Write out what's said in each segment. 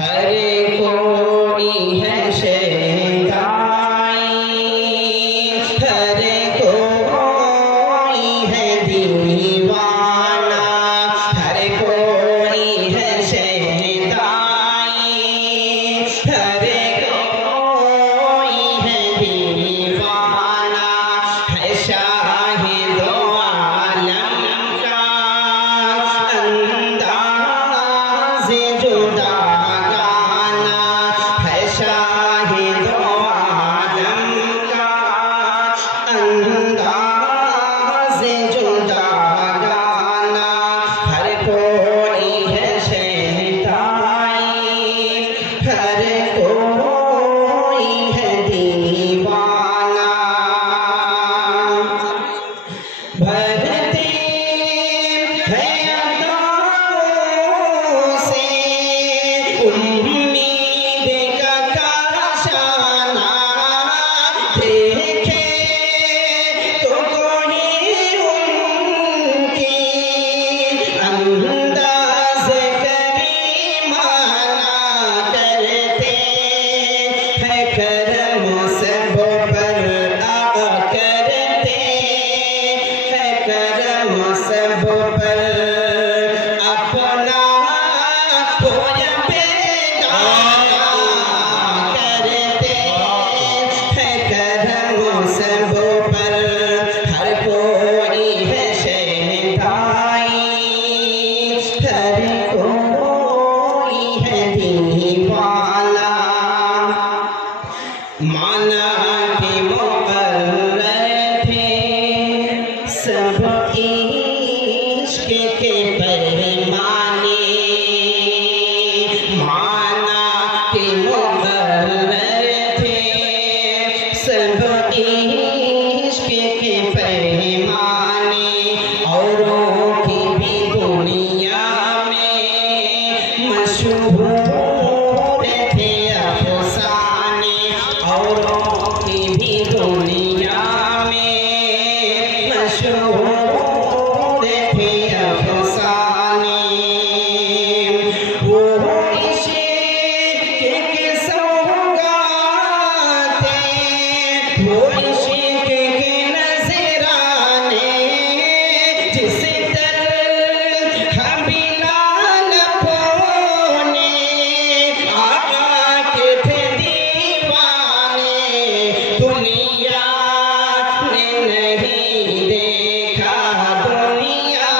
हर कोई है शैताई, हर कोई है दीवाना, हर कोई है शैताई, हर कोई है दीवाना, है शाहिदो आलम का अंदाज़े जुदा गाना, है शाहिदो आलम का अंदाज़े जुदा गाना, हर कोई है शैताई, हर कोई है दीवाना। भरते हैं अदाओं से उम्मीद का काशाना, देखे तो कोई उनकी अंदाज़ करीमाना, करते हैं करम सब पर करते हैं करम सब पर अपना होय बेगाना, करते हैं करम सब पर, हर कोई है शैताई, हर कोई है दीवाना। माना के मुक़र्रर थे सब इश्क के पैमाने, माना के मुक़र्रर थे सब इश्क के पैमाने, औरों की भी दुनिया में मशहूर थे अफ़साने, औरों की भी दुनिया में मशहूर थे अफ़साने। वो इश्क़ के सौगाते, वो इश्क़ के नज़राने, जिस तरह बिलाल ने आका के थे दीवाने, दुनिया ने नहीं देखा, दुनिया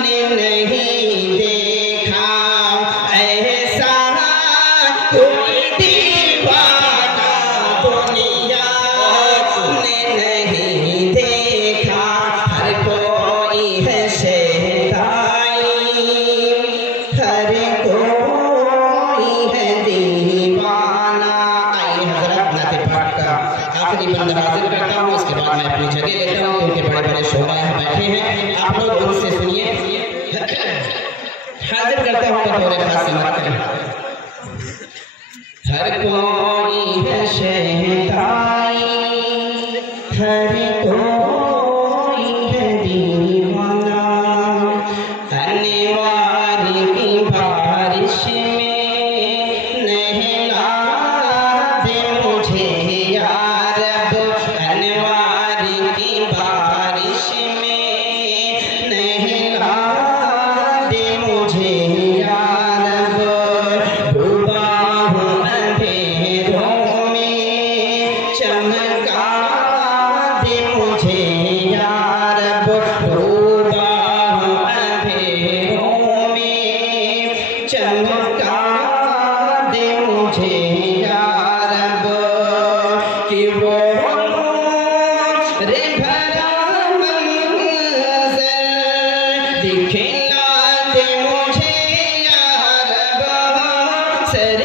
ने नहीं देखा ऐसा कोई दीवाना, दुनिया ने नहीं देखा, हर कोई है शैताई, हर कोई है दीवाना। आइए हज़रत नाते पाक का आखिरी बंदा हाजिर करता हूँ, उसके बाद मैं अपनी जगह लेता हूँ क्योंकि बड़े बड़े शोभा यहाँ बैठे हैं, आप लोग उनसे सुनिए। हाजिर करता हूँ बतौर खास समात करें। हर कोई है शैताई, हर कोई है दीवाना, अनवार की बारिश में नहला दे मुझे या रब, अनवार की बारिश में नहला दे मुझे या रब, डूबा हूँ अंधेरों में चमका दे मुझे या रब, डूबा हूँ अंधेरों में चमका दे मुझे या रब, कि वो रे भरा मंज़र दिखला दे मुझे या रब, सर